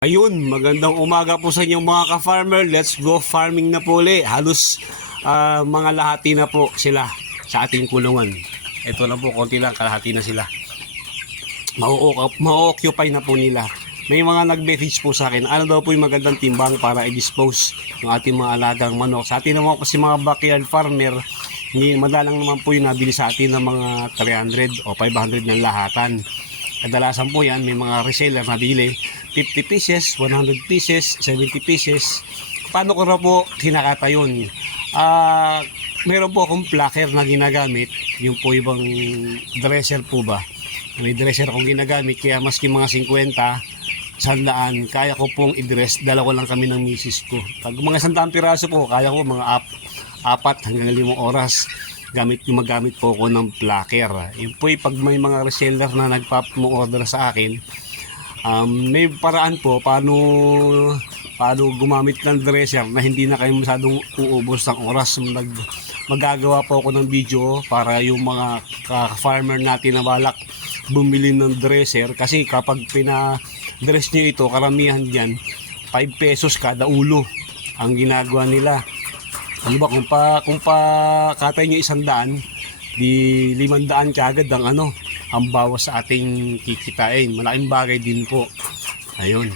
Ayun, magandang umaga po sa inyo mga ka-farmer. Let's go farming na po ulit. Halos mga lahati na po sila sa ating kulungan. Ito lang po, konti lang, kalahati na sila. Ma-occupy na po nila. May mga nag-message po sa akin, ano daw po yung magandang timbang para i-dispose ng ating mga alagang manok. Sa atin naman kasi mga backyard farmer, hindi madalang naman po yung nabili sa atin ng mga 300 o 500 ng lahatan. Kadalasan po yan, may mga reseller na bili 50 pieces, 100 pieces, 70 pieces. Paano ko na po hinakata yun? Meron po akong plucker na ginagamit, yung po ibang dresser po ba. May dresser akong ginagamit, kaya maski mga 50, 100, kaya ko pong i-dress. Dalawa lang kami ng misis ko. Pag mga 100 piraso po, kaya ko mga 4 hanggang 5 oras. Gumagamit po ako ng plucker. Yun po pag may mga reseller na nagpa-order sa akin, may paraan po paano gumamit ng dresser na hindi na kayo masyadong uubos ng oras. Magagawa po ako ng video para yung mga farmer natin na balak bumili ng dresser, kasi kapag pina-dress nyo ito, karamihan dyan 5 pesos kada ulo ang ginagawa nila. Ano ba, kung katay nyo 100, di 500 kagad ang bawas sa ating kikitain. Malaking bagay din po. Ayun.